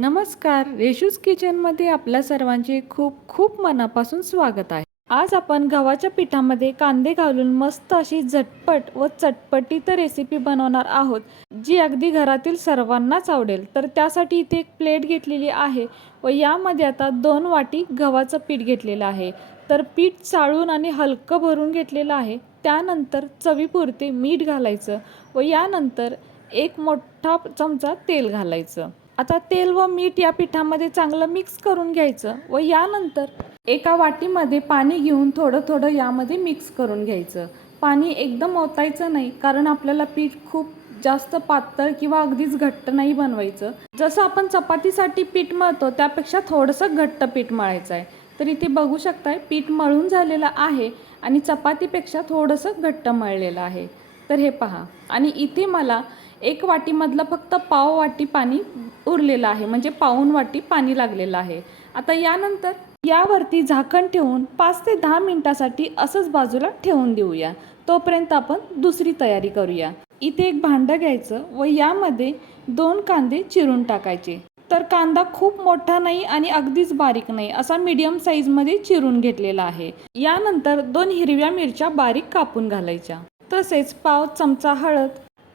नमस्कार. रेशूज किचनमध्ये आपल्या सर्वांचे खूप खूप मनापासून स्वागत आहे. आज आपण गव्हाच्या पिठामध्ये कांदे घालून मस्त अशी झटपट व चटपटीत रेसिपी बनवणार आहोत जी अगदी घरातील सर्वांनाच आवडेल. तर त्यासाठी इथे एक प्लेट घेतलेली आहे व यामध्ये आता दोन वाटी गव्हाचं पीठ घेतलेलं आहे. तर पीठ चाळून आणि हलकं भरून घेतलेलं आहे. त्यानंतर चवीपुरते मीठ घालायचं व यानंतर एक मोठा चमचा तेल घालायचं. आता तेल व मीठ या पिठामध्ये चांगलं मिक्स करून घ्यायचं व यानंतर एका वाटीमध्ये पाणी घेऊन थोडं थोडं यामध्ये मिक्स करून घ्यायचं. पाणी एकदम ओतायचं नाही कारण आपल्याला पीठ खूप जास्त पातळ किंवा अगदीच घट्ट नाही बनवायचं. जसं आपण चपातीसाठी पीठ मळतो त्यापेक्षा थोडंसं घट्ट पीठ मळायचं आहे. तर इथे बघू शकताय पीठ मळून झालेलं आहे आणि चपातीपेक्षा थोडंसं घट्ट मळलेलं आहे. तर हे पहा. आणि इथे मला एक वाटीमधलं फक्त पाव वाटी पाणी उरलेलं आहे म्हणजे पाऊन वाटी पाणी लागलेलं आहे. आता यानंतर यावरती झाकण ठेवून पाच ते दहा मिनिटासाठी असंच बाजूला ठेवून देऊया. तोपर्यंत आपण दुसरी तयारी करूया. इथे एक भांडं घ्यायचं व यामध्ये दोन कांदे चिरून टाकायचे. तर कांदा खूप मोठा नाही आणि अगदीच बारीक नाही असा मीडियम साईजमध्ये चिरून घेतलेला आहे. यानंतर दोन हिरव्या मिरच्या बारीक कापून घालायच्या. तसेच पाव चमचा हळद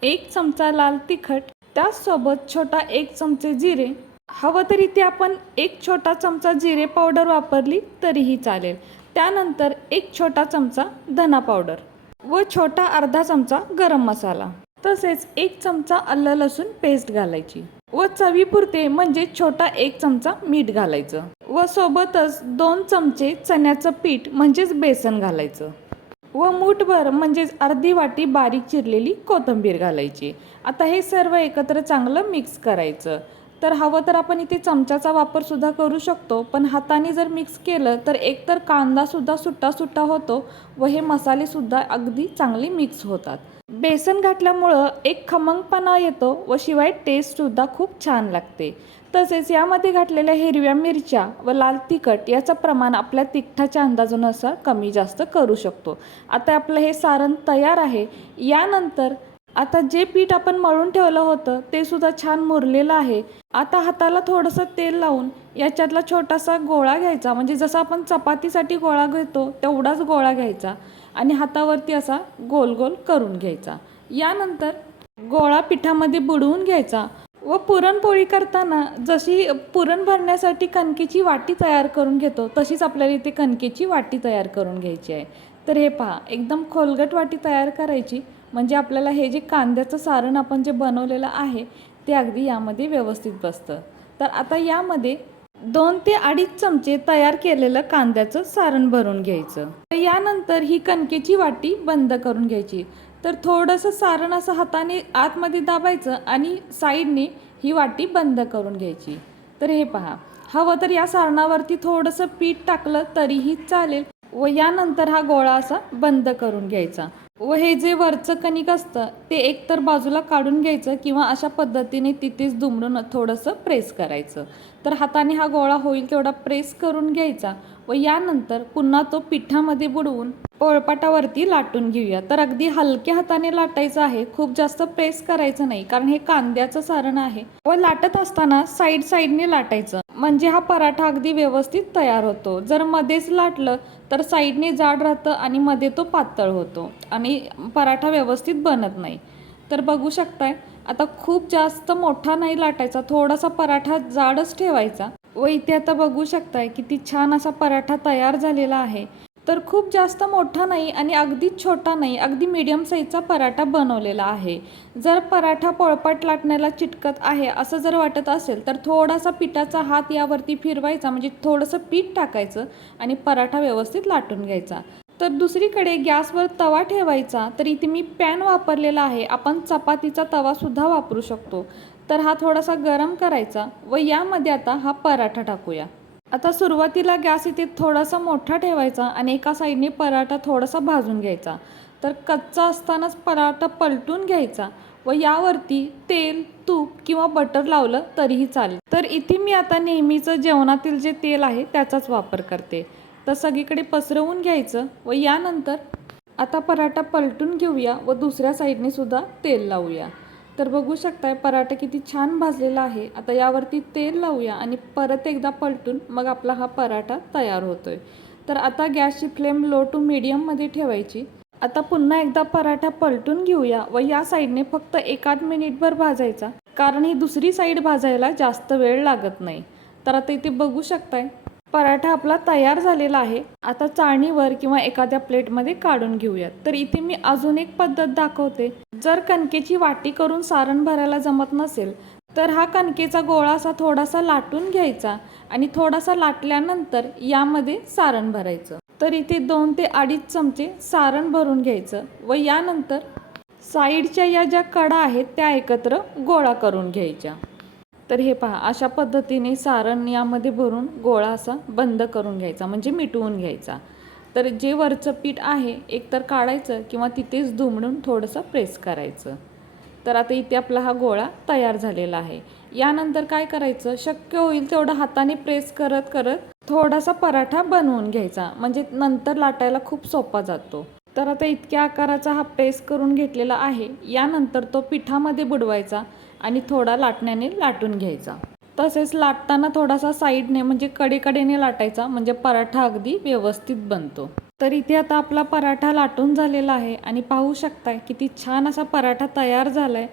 एक चमचा लाल तिखट त्याचसोबत छोटा एक चमचे जिरे. हवं तर इथे आपण एक छोटा चमचा जिरे पावडर वापरली तरीही चालेल. त्यानंतर एक छोटा चमचा धना पावडर व छोटा अर्धा चमचा गरम मसाला. तसेच एक चमचा आलं लसूण पेस्ट घालायची व चवीपुरते म्हणजे छोटा एक चमचा मीठ घालायचं व सोबतच दोन चमचे चण्याचं पीठ म्हणजेच बेसन घालायचं. व मूठभर म्हणजेच अर्धी वाटी बारीक चिरलेली कोथिंबीर घालायची. आता हे सर्व एकत्र चांगलं मिक्स करायचं. तर हवं तर आपण इथे चमच्याचा वापरसुद्धा करू शकतो पण हाताने जर मिक्स केलं तर एकतर कांदासुद्धा सुट्टा सुट्टा होतो व हे मसालेसुद्धा अगदी चांगले मिक्स होतात. बेसन घातल्यामुळं एक खमंगपणा येतो व शिवाय टेस्टसुद्धा खूप छान लागते. तसेच यामध्ये घातलेल्या हिरव्या मिरच्या व लाल तिखट याचं प्रमाण आपल्या तिखटाच्या अंदाजानुसार कमी जास्त करू शकतो. आता आपलं हे सारण तयार आहे. यानंतर आता जे पीठ आपण मळून ठेवलं होतं ते सुद्धा छान मुरलेलं आहे. आता हाताला थोडंसं तेल लावून याच्यातला छोटासा गोळा घ्यायचा. म्हणजे जसं आपण चपातीसाठी गोळा घेतो तेवढाच गोळा घ्यायचा आणि हातावरती असा गोल गोल करून घ्यायचा. यानंतर गोळा पिठामध्ये बुडवून घ्यायचा व पुरणपोळी करताना जशी पुरण भरण्यासाठी कणकेची वाटी तयार करून घेतो तशीच आपल्याला इथे कणकेची वाटी तयार करून घ्यायची आहे. तर हे पहा एकदम खोलगट वाटी तयार करायची. म्हणजे आपल्याला हे जे कांद्याचं सारण आपण जे बनवलेलं आहे ते अगदी यामध्ये व्यवस्थित बसतं. तर आता यामध्ये दोन ते अडीच चमचे तयार केलेलं कांद्याचं सारण भरून घ्यायचं. तर यानंतर ही कणकेची वाटी बंद करून घ्यायची. तर थोडंसं सारण असं हाताने आतमध्ये दाबायचं आणि साईडने ही वाटी बंद करून घ्यायची. तर हे पहा हवं तर या सारणावरती थोडंसं पीठ टाकलं तरीही चालेल व यानंतर हा गोळा असा बंद करून घ्यायचा. व हे जे वरचं कणिक असतं ते एकतर बाजूला काढून घ्यायचं किंवा अशा पद्धतीने तिथेच दुमडून थोडंसं प्रेस करायचं. तर हाताने हा गोळा होईल तेवढा प्रेस करून घ्यायचा व यानंतर पुन्हा तो पिठामध्ये बुडवून पोळपाटावरती लाटून घेऊया. तर अगदी हलक्या हाताने लाटायचं आहे खूप जास्त प्रेस करायचं नाही कारण हे कांद्याचं सारण आहे. व लाटत असताना साईड साईडने लाटायचं. म्हणजे हा पराठा अगदी व्यवस्थित तयार होतो. जर मध्येच लाटलं तर साईडने जाड राहतं आणि मध्ये तो पातळ होतो आणि पराठा व्यवस्थित बनत नाही. तर बघू शकताय आता खूप जास्त मोठा नाही लाटायचा थोडासा पराठा जाडच ठेवायचा. व इथे आता बघू शकताय किती छान असा पराठा तयार झालेला आहे. तर खूप जास्त मोठा नाही आणि अगदी छोटा नाही अगदी मीडियम साईजचा पराठा बनवलेला आहे. जर पराठा पोळपाट लाटण्याला चिटकत आहे असं जर वाटत असेल तर थोडासा पिठाचा हात यावरती फिरवायचा म्हणजे थोडंसं पीठ टाकायचं आणि पराठा व्यवस्थित लाटून घ्यायचा. तर दुसरीकडे गॅसवर तवा ठेवायचा तर इथे मी पॅन वापरलेला आहे. आपण चपातीचा तवासुद्धा वापरू शकतो. तर हा थोडासा गरम करायचा व यामध्ये आता हा पराठा टाकूया. आता सुरुवातीला गॅस इथे थोडासा मोठा ठेवायचा आणि एका साईडने पराठा थोडासा भाजून घ्यायचा. तर कच्चा असतानाच पराठा पलटून घ्यायचा व यावरती तेल तूप किंवा बटर लावलं तरीही चालेल. तर इथे मी आता नेहमीचं जेवणातील जे तेल आहे त्याचाच वापर करते. तर सगळीकडे पसरवून घ्यायचं व यानंतर आता पराठा पलटून घेऊया व दुसऱ्या साईडने सुद्धा तेल लावूया. तर बघू शकताय पराठा किती छान भाजलेला आहे. आता यावरती तेल लावूया आणि परत एकदा पलटून मग आपला हा पराठा तयार होतोय. तर आता गॅसची फ्लेम लो टू मीडियममध्ये ठेवायची. आता पुन्हा एकदा पराठा पलटून घेऊया व या साईडने फक्त एकाच मिनिटभर भाजायचा. कारण ही दुसरी साईड भाजायला जास्त वेळ लागत नाही. तर आता इथे बघू शकताय पराठा आपला तयार झालेला आहे. आता चाळणीवर किंवा एखाद्या प्लेटमध्ये काढून घेऊयात. तर इथे मी अजून एक पद्धत दाखवते. जर कणकेची वाटी करून सारण भरायला जमत नसेल तर हा कणकेचा गोळा असा थोडासा लाटून घ्यायचा आणि थोडासा लाटल्यानंतर यामध्ये सारण भरायचं. तर इथे दोन ते अडीच चमचे सारण भरून घ्यायचं व यानंतर साईडच्या या ज्या कडा आहेत त्या एकत्र गोळा करून घ्यायच्या. तर हे पहा अशा पद्धतीने सारण यामध्ये भरून गोळा असा बंद करून घ्यायचा म्हणजे मिटवून घ्यायचा. तर जे वरचं पीठ आहे एकतर काढायचं किंवा तिथेच दुमडून थोडंसं प्रेस करायचं. तर आता इथे आपला हा गोळा तयार झालेला आहे. यानंतर काय करायचं? शक्य होईल तेवढं हाताने प्रेस करत करत थोडासा पराठा बनवून घ्यायचा म्हणजे नंतर लाटायला खूप सोपा जातो. तर आता इतक्या आकाराचा हा प्रेस करून घेतलेला आहे. यानंतर तो पिठामध्ये बुडवायचा आणि थोडा लाटण्याने लाटून घ्यायचा. तसेच लाटताना थोडासा साईडने म्हणजे कडेकडेने लाटायचा म्हणजे पराठा अगदी व्यवस्थित बनतो. तर इथे आता आपला पराठा लाटून झालेला आहे आणि पाहू शकताय किती छान असा पराठा तयार झाला आहे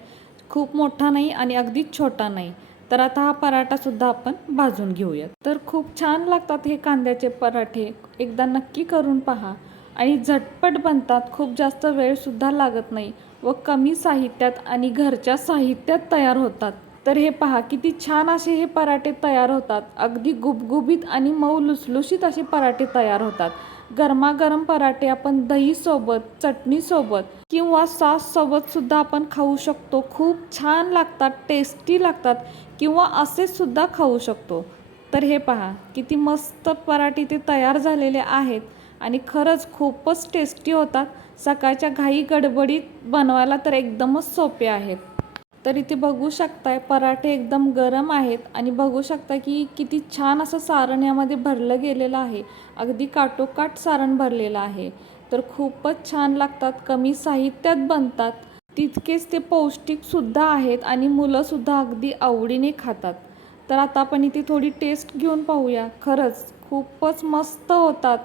खूप मोठा नाही आणि अगदीच छोटा नाही. तर आता हा पराठासुद्धा आपण भाजून घेऊयात. तर खूप छान लागतात हे कांद्याचे पराठे. एकदा नक्की करून पहा. आणि झटपट बनतात. खूप जास्त वेळसुद्धा लागत नाही व कमी साहित्यात आणि घरच्या साहित्यात तयार होतात. तर हे पहा किती छान असे हे पराठे तयार होतात. अगदी गुबगुबीत आणि मऊ लुसलुशीत असे पराठे तयार होतात. गरमागरम पराठे आपण दहीसोबत चटणीसोबत किंवा सॉससोबत सुद्धा आपण खाऊ शकतो. खूप छान लागतात टेस्टी लागतात किंवा असेसुद्धा खाऊ शकतो. तर हे पहा किती मस्त पराठे ते तयार झालेले आहेत. आणि खरंच खूपच टेस्टी होतात. सकाळच्या घाई गडबडीत बनवायला तर एकदमच सोपे आहेत. तर इथे बघू शकताय पराठे एकदम गरम आहेत आणि बघू शकता की किती छान असं सारण यामध्ये भरलं गेलेलं आहे. अगदी काटोकाट सारण भरलेलं आहे. तर खूपच छान लागतात कमी साहित्यात बनतात. तितकेच ते पौष्टिकसुद्धा आहेत आणि मुलंसुद्धा अगदी आवडीने खातात. तर आता आपण इथे थोडी टेस्ट घेऊन पाहूया. खरंच खूपच मस्त होतात.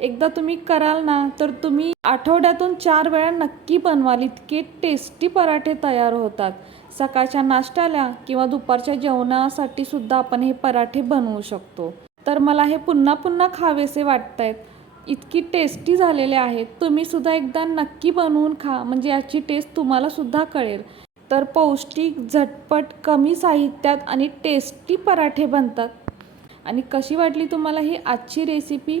एकदा तुम्ही कराल ना तर तुम्ही आठवड्यातून चार वेळा नक्की बनवाल. इतके टेस्टी पराठे तयार होतात. सकाळच्या नाश्त्याला किंवा दुपारच्या जेवणासाठी सुद्धा आपण हे पराठे बनवू शकतो. तर मला हे पुन्हा पुन्हा खावेसे वाटत आहेत इतकी टेस्टी झालेले आहेत. तुम्ही सुद्धा एकदा नक्की बनवून खा. म्हणजे याची टेस्ट तुम्हाला सुद्धा कळेल. तर पौष्टिक झटपट कमी साहित्यात आणि टेस्टी पराठे बनतात. आणि कशी वाटली तुम्हाला ही आजची रेसिपी